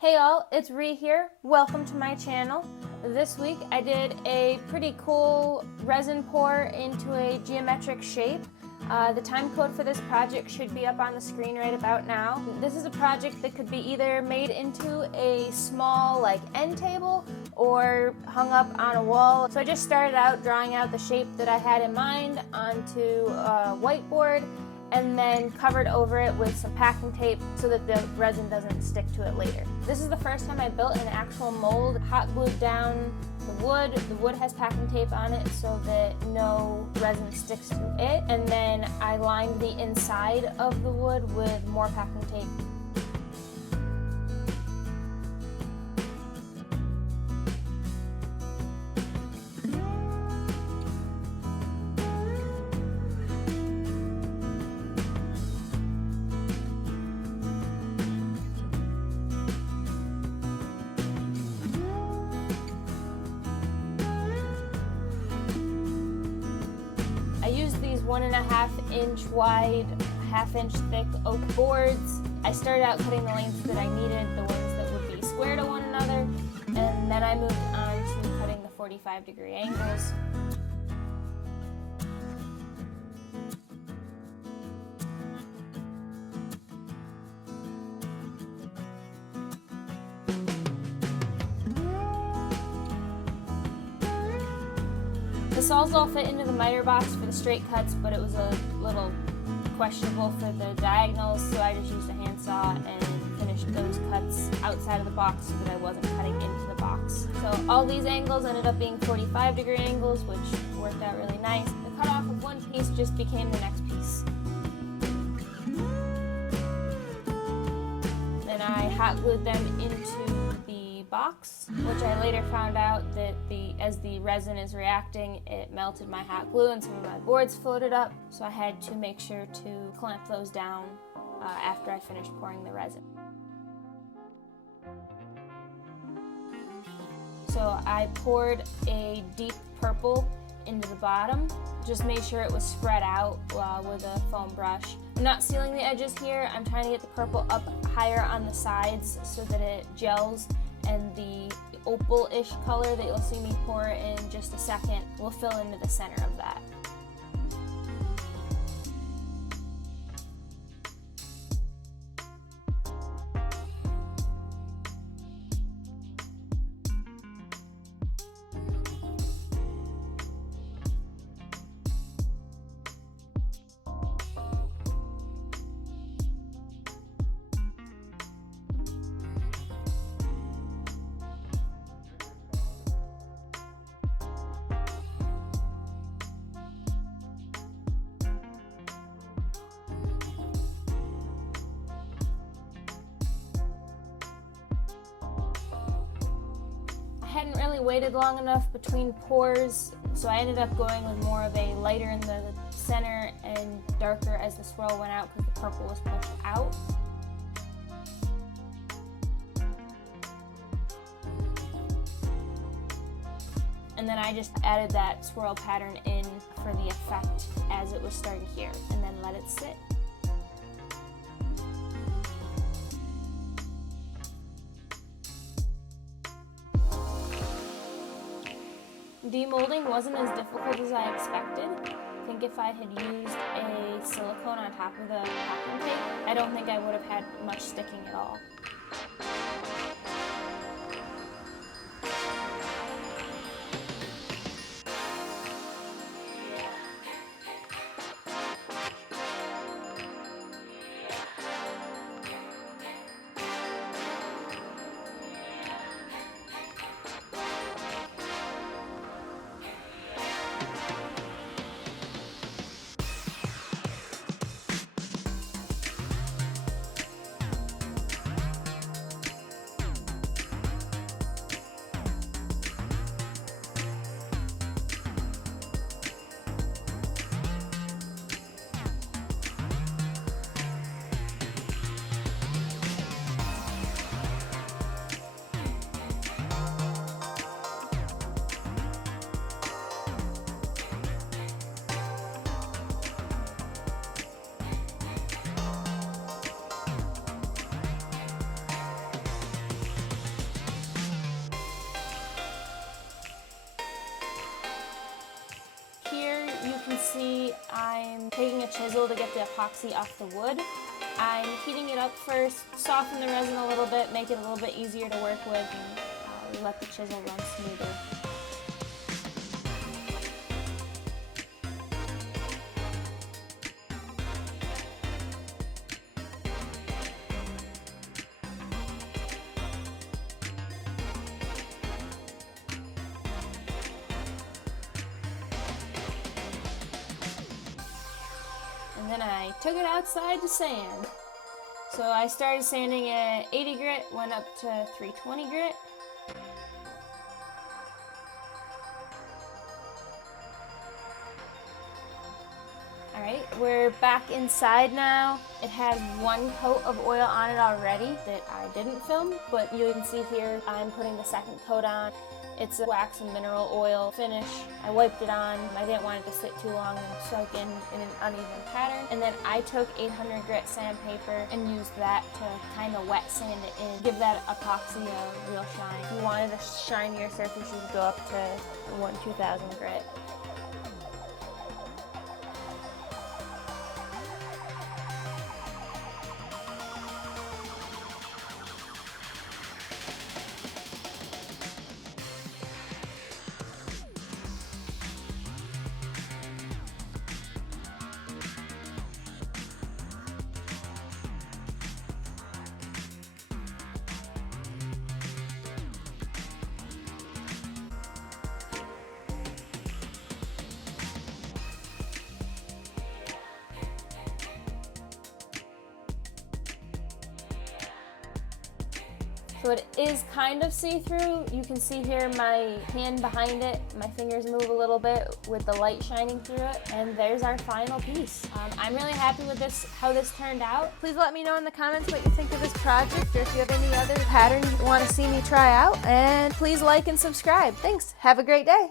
Hey all, it's Ree here. Welcome to my channel. This week I did a pretty cool resin pour into a geometric shape. The time code for this project should be up on the screen right about now. This is a project that could be either made into a small end table or hung up on a wall. So I just started out drawing out the shape that I had in mind onto a whiteboard and then covered over it with some packing tape so that the resin doesn't stick to it later. This is the first time I built an actual mold, hot glued down the wood. The wood has packing tape on it so that no resin sticks to it. And then I lined the inside of the wood with more packing tape. I used these 1.5 inch wide, 1/2 inch thick oak boards. I started out cutting the lengths that I needed, the ones that would be square to one another, and then I moved on to cutting the 45-degree angles. The saws all fit into the miter box for the straight cuts, but it was a little questionable for the diagonals, so I just used a handsaw and finished those cuts outside of the box so that I wasn't cutting into the box. So all these angles ended up being 45-degree angles, which worked out really nice. The cut off of one piece just became the next piece. Then I hot glued them into the box, which I later found out that as the resin is reacting, it melted my hot glue and some of my boards floated up, so I had to make sure to clamp those down after I finished pouring the resin. So I poured a deep purple into the bottom, just made sure it was spread out with a foam brush. I'm not sealing the edges here, I'm trying to get the purple up higher on the sides so that it gels, and the opal-ish color that you'll see me pour in just a second will fill into the center of that. I hadn't really waited long enough between pours, so I ended up going with more of a lighter in the center and darker as the swirl went out because the purple was pushed out. And then I just added that swirl pattern in for the effect as it was starting here, and then let it sit. Demolding wasn't as difficult as I expected. I think if I had used a silicone on top of the packing tape, I don't think I would have had much sticking at all. see, I'm taking a chisel to get the epoxy off the wood. I'm heating it up first, soften the resin a little bit, make it a little bit easier to work with, and let the chisel run smoother. And then I took it outside to sand. So I started sanding at 80 grit, went up to 320 grit. Alright, we're back inside now. It has one coat of oil on it already that I didn't film, but you can see here I'm putting the second coat on. It's a wax and mineral oil finish. I wiped it on. I didn't want it to sit too long and soak in an uneven pattern. And then I took 800 grit sandpaper and used that to kind of wet sand it in, give that epoxy a real shine. If you wanted a shinier surface, you could go up to 2000 grit. So it is kind of see-through. You can see here my hand behind it. My fingers move a little bit with the light shining through it. And there's our final piece. I'm really happy with this, how this turned out. Please let me know in the comments what you think of this project, or if you have any other patterns you want to see me try out. And please like and subscribe. Thanks. Have a great day.